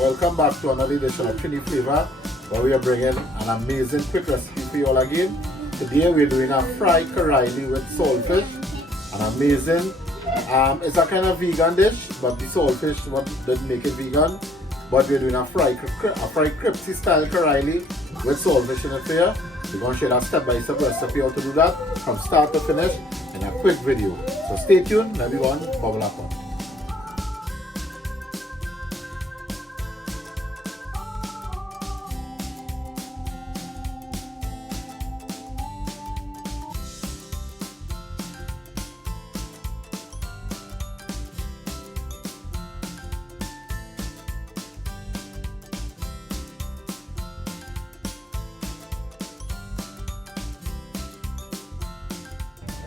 Welcome back to another edition of Chili Flavor, where we are bringing an amazing quick recipe for you all again. Today we're doing a fried Carille with saltfish. An amazing, it's a kind of vegan dish, but the saltfish what didn't make it vegan. But we're doing a fried crispy style Carille with saltfish in it for you. We're going to share that step-by-step recipe how to do that from start to finish in a quick video. So stay tuned, everyone, bubble up on.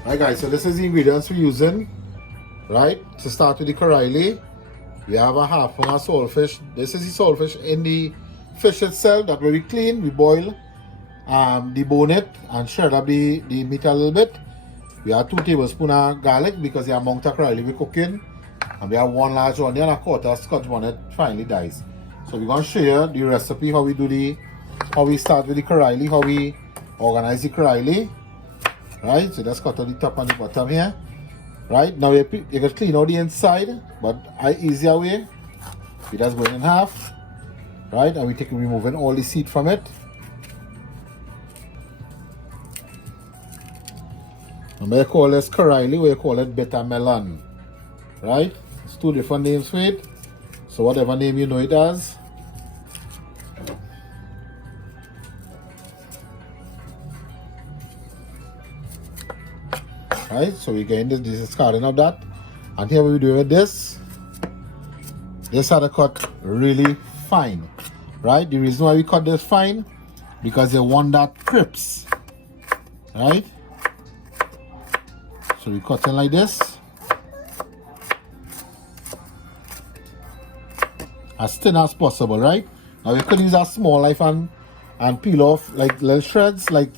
Alright guys, so this is the ingredients we're using, right? To start with the Carille, we have a half pound of saltfish. This is the saltfish in the fish itself that we clean, we boil the bonnet and shred up the meat a little bit. We have 2 tablespoons of garlic because the amount of Carille we're cooking. And we have 1 large onion and a quarter of scotch bonnet finely diced. So we're going to share the recipe, how we start with the Carille, how we organize the Carille. Right, so that's cut on the top and the bottom here. Right, now you can clean out the inside, but an easier way, we just go in half. Right, and we're removing all the seed from it. And we call this Carille, we call it bitter melon. Right, it's 2 different names for it. So whatever name you know it as. Right, so we're getting this discarding of that. And here we're doing with this had to cut really fine. Right? The reason why we cut this fine, because they want that crisp. Right? So we cut it like this. As thin as possible, right? Now we could use a small knife and peel off like little shreds, like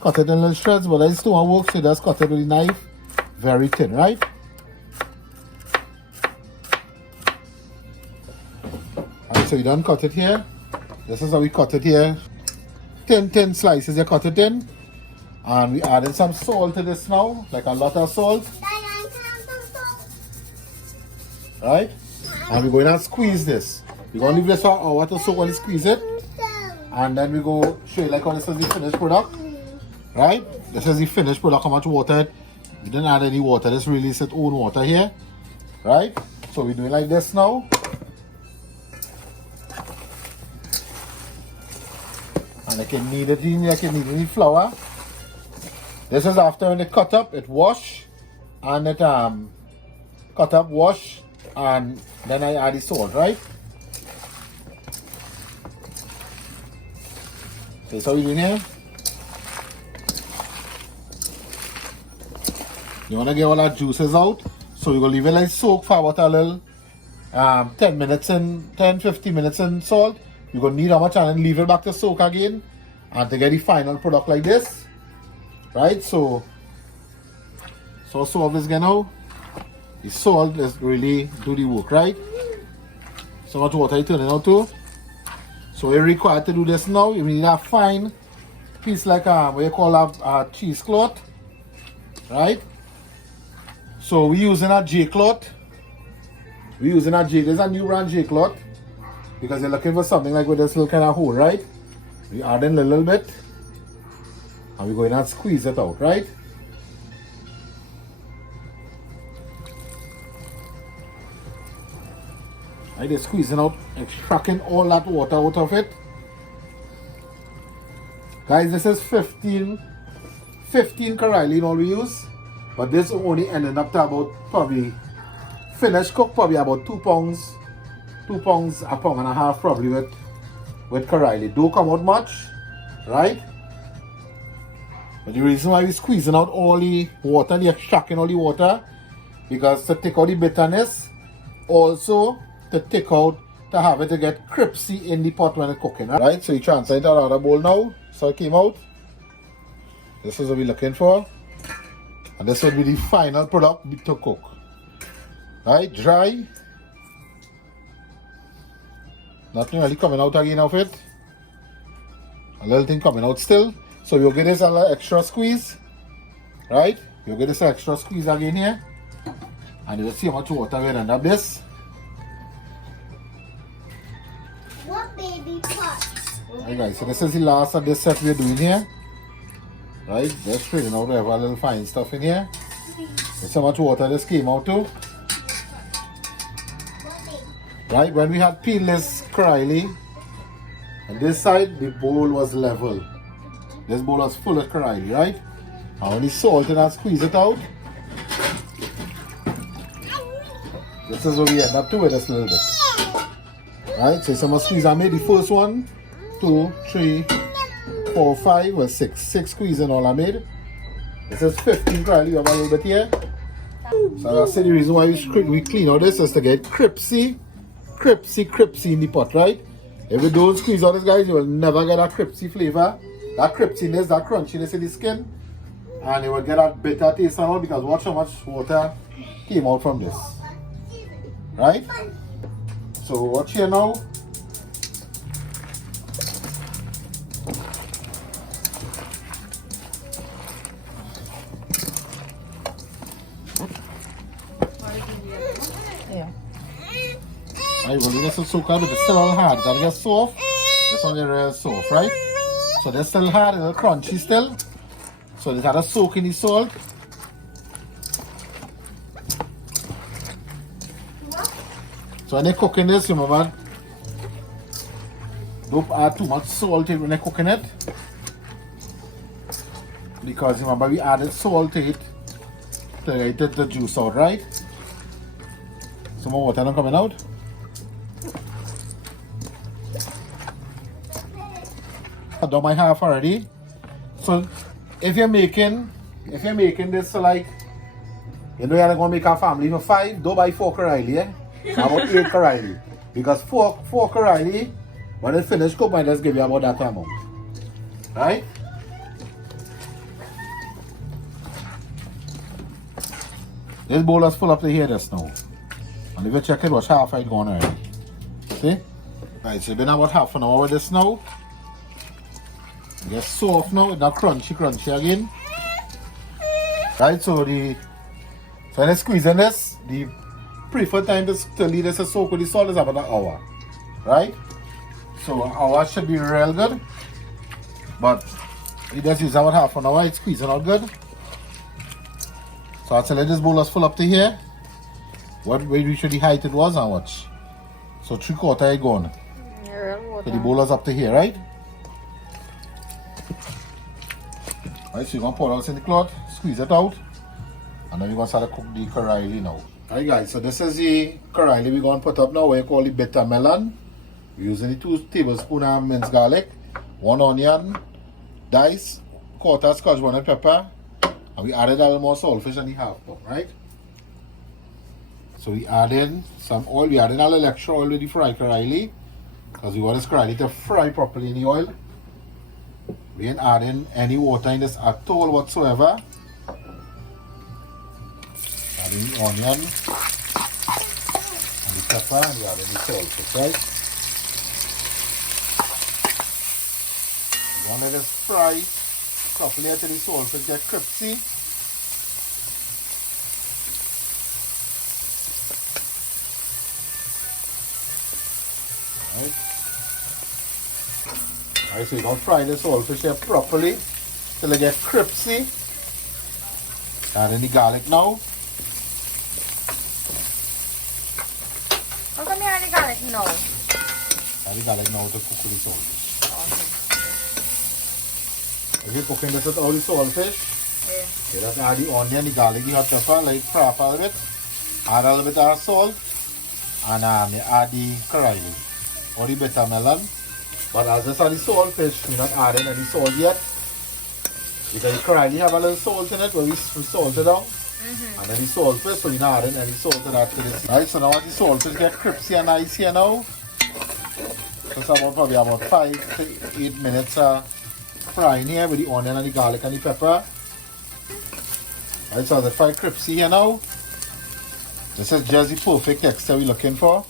cut it in little shreds, but I still want to work, so just cut it with a knife very thin, right? Alright, so you done cut it here. This is how we cut it here. Thin slices you cut it in. And we added some salt to this now, like a lot of salt. Right? And we're going to squeeze this. We're going to leave this for an hour to soak when you squeeze it. And then we go show you like how this is the finished product. Right? This is the finished product, how much water it. We didn't add any water, this really is its own water here. Right? So we're doing like this now. And I can knead it in, I can knead in the flour. This is after when it cut up, it wash. And it cut up, wash, and then I add the salt, right? So that's how we're doing here. You want to get all that juices out, so you're going to leave it like soak for about a little 10 minutes in, 10-15 minutes in salt. You're going to need how much, and then leave it back to soak again and to get the final product like this. Right, so this again now. The salt is really do the work, right? So much water you turn it out to. So you're required to do this now. You need a fine piece like what you call a cheesecloth. Right? So we're using a J-cloth. There's a new brand J-cloth. Because you're looking for something like with this little kind of hole, right? We add in a little bit. And we're going to squeeze it out, right? Right, they're squeezing out, extracting all that water out of it. Guys, this is 15 Carille in all we use. But this only ended up to about probably finished cook probably about 2 pounds, a pound and a half probably with Carille. Don't come out much, right? But the reason why we're squeezing out all the water, the extracting all the water, because to take out the bitterness, also to have it to get crispy in the pot when it's cooking, right? So you transfer it out of the bowl now, so it came out. This is what we're looking for. And this will be the final product to cook. Right, dry. Nothing really coming out again of it. A little thing coming out still. So you'll get this a little extra squeeze. Right? You'll get this extra squeeze again here. And you'll see how much water we're end up this. What baby pot? Alright guys, so this is the last of this set we're doing here. Right? Just straightening out whatever little fine stuff in here. That's how much water this came out to. Right? When we had peeled this Carille, on this side the bowl was level. This bowl was full of Carille, right? And when you salt it and squeeze it out, this is what we end up to with this little bit. Right? So some squeeze. I made the first one, 2, 3, 4, 5, well 6. 6 squeeze and all I made. This is 15 Carille. You have a little bit here. So that's the reason why we clean out this is to get crispy in the pot, right? If you don't squeeze out this, guys, you will never get that crispy flavor, that crispiness, that crunchiness in the skin, and you will get that bitter taste and all, because watch how much water came out from this, right? So watch here now. Yeah. Right, well, this is so cold, but it's still a little hard. Gotta get soft. This one is real soft, right? So they're still hard, a little crunchy still. So they gotta soak in the salt. So when they're cooking this, remember, don't add too much salt when they're cooking it. Because remember, we added salt to it to get the juice out, right? Some more water not coming out. I've done my half already. So if you're making this, so like, you know you're gonna make a family for 5, don't buy 4 Carille, yeah? About 8 Carille. Because 4 Carille, when it finish cook, I just give you about that amount. Right? This bowl is full up to here just now. And if you check it, watch half it gone already. See? Right, so it's been about half an hour with this now. It gets soft now, it's not crunchy again. Right, so when you're squeezing this, the preferred time to leave this to soak with the salt is about an hour. Right? So an hour should be real good. But you just use about half an hour, it's squeezing out good. So I'll tell you this bowl is full up to here. What we should the height it was and watch. So 3/4 it gone. So the bowl is up to here, right? Alright, so you're gonna pour out in the cloth, squeeze it out, and then we're gonna start to cook the Carille now. Alright guys, so this is the Carille we're gonna put up now, what you call the bitter melon. We're using the 2 tablespoons of minced garlic, 1 onion, dice, 1/4 scotch bonnet pepper, and we added a little more saltfish in the half cup, right? So we add in some oil, we add in a little extra oil with the fried Carille, because we want this Carille to fry properly in the oil. We ain't adding any water in this at all whatsoever. Adding the onion and the pepper, and we add in the saltfish, right? We want to let this fry properly until the saltfish get crispy. Right. Alright, so you're going to fry this saltfish here properly till it gets crispy. Add in the garlic now. How come you add the garlic now? Add the garlic now to cook with the saltfish. If you're cooking this with all the saltfish, you just add the onion, the garlic, the hot pepper, like fry up a little bit. Add a little bit of salt, and you add the Carille or the bitter melon. But as this are the saltfish, we're not adding any salt yet. Because the Carille have a little salt in it, where we salt it down. And then the saltfish, so we're not adding any salt to that to this. Right, so now as the saltfish get crispy and nice here now. So it's about probably about 5 to 8 minutes frying here with the onion and the garlic and the pepper. Right, so as it fry crispy here now. This is just the perfect texture we're looking for.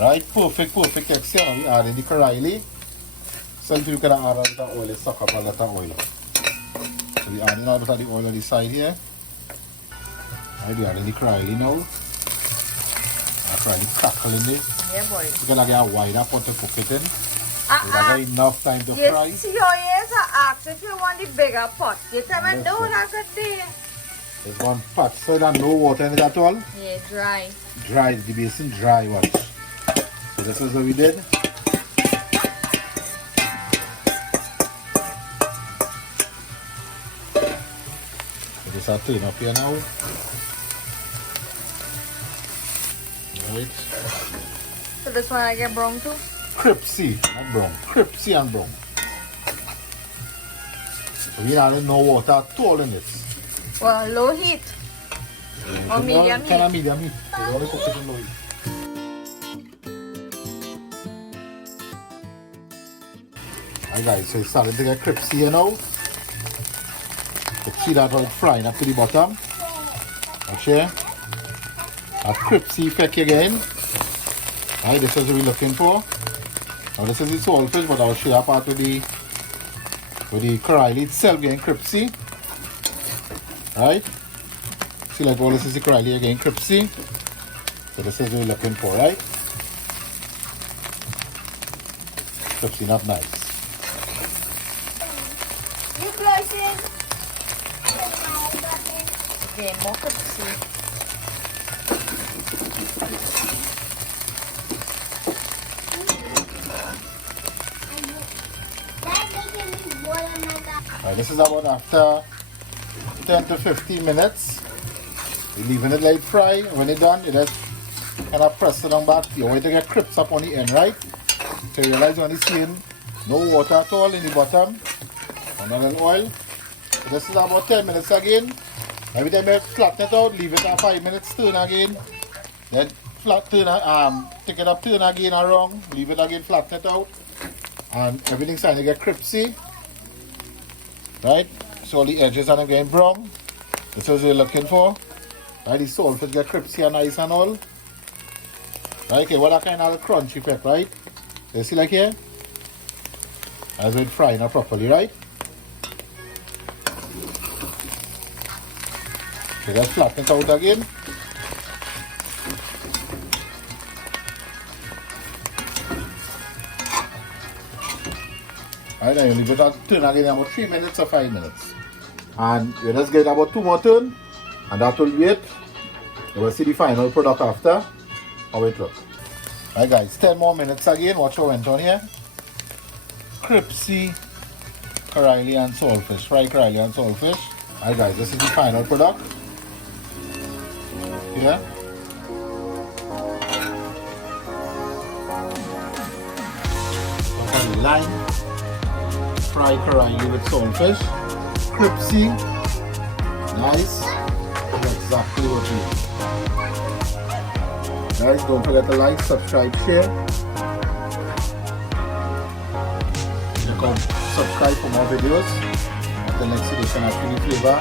Right, perfect texture. Now we add in the Carille. Saltfish you can add a little oil, let's suck up a little oil. So we add in a bit of the oil on the side here. Right, we add in the Carille now. Carille crackling it. Yeah, boy. You're gonna get a wider pot to cook it in. So we have enough time to fry. Yes, your ears are asked if you want the bigger pot. You tell me no, that's a thing. There's one pot, so there's no water in it at all. Yeah, dry. Dry, the basin dry, watch. So this is what we did. So this will turn up here now. Right. So this one I get brown too? Crispy, not brown. Crispy and brown. So we added no water at all in it. Well, low heat. Or medium heat? Kind of medium heat. We only cook it in low heat. Alright guys, so it's starting to get crispy here now. You see that how it's frying up to the bottom. Watch here. A crispy effect again. Alright, this is what we're looking for. Now this is the saltfish, but I'll share part with the Carille itself getting crispy. Right? See like all this is the Carille again crispy. So this is what we're looking for, right? Crispy, not nice. You closing? Again, more crispy. This is about after 10 to 15 minutes. We're leaving it light fry. When it's done, you just kind of press it on back. You want it to get crisp up on the end, right? So you realize you're only seeing no water at all in the bottom. And a little oil. So this is about 10 minutes again. Every time you flatten it out, leave it at 5 minutes, turn again. Then take it up, turn again around, leave it again, flatten it out. And everything's starting to get crispy. Right? So all the edges are getting brown. This is what we're looking for. Right? The saltfish get crispy and nice and all. Right? Okay, what that kind of crunch effect, right? You see like here? As it's frying it properly, right? So let's flatten it out again. Alright, then you leave it at turn again about 3 minutes or 5 minutes. And you just get about 2 more turns, and that will be it. You will see the final product after, how it looks. Alright guys, 10 more minutes again, watch what went on here. Crispy Carille and saltfish, fried Carille and saltfish. Alright guys, this is the final product. Yeah. Look at the line. Fried Carille with saltfish. Crispy. Nice. That's exactly what we need. Guys, don't forget to like, subscribe, share. You can subscribe for more videos. At the next edition of Flavor.